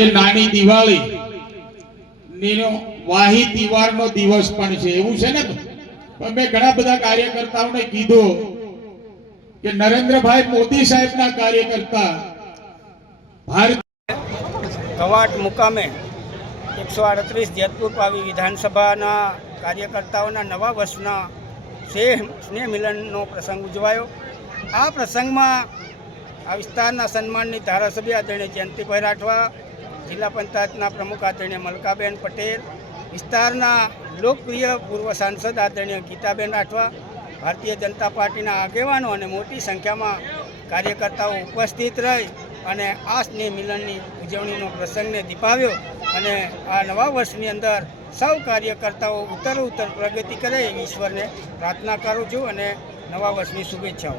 આજે નાની દિવાળી નીનો વાહી તહેવારનો દિવસ પણ છે એવું છે ને। પણ મેં ઘણા બધા કાર્યકર્તાઓને કીધું કે નરેન્દ્રભાઈ મોદી સાહેબના કાર્યકર્તા ભારત કવાટ મુકામે 138 જેતપુર પાવી વિધાનસભાના કાર્યકર્તાઓના નવા વર્ષના સ્નેહ મિલનનો પ્રસંગ ઉજવાયો। આ પ્રસંગમાં આ વિસ્તારના સન્માનની ધારાસભ્ય આદરણીય જયંતિભાઈ રાઠવા, જિલ્લા પંચાયતના પ્રમુખ આદરણીય મલકાબેન પટેલ, વિસ્તારના લોકપ્રિય પૂર્વ સાંસદ આદરણીય ગીતાબેન રાઠવા, ભારતીય જનતા પાર્ટીના આગેવાનો અને મોટી સંખ્યામાં કાર્યકર્તાઓ ઉપસ્થિત રહી અને આ સ્નેહ મિલનની ઉજવણીનો પ્રસંગને દીપાવ્યો। અને આ નવા વર્ષની અંદર સૌ કાર્યકર્તાઓ ઉત્તર પ્રગતિ કરે એવી ઈશ્વરને પ્રાર્થના કરું છું અને નવા વર્ષની શુભેચ્છાઓ।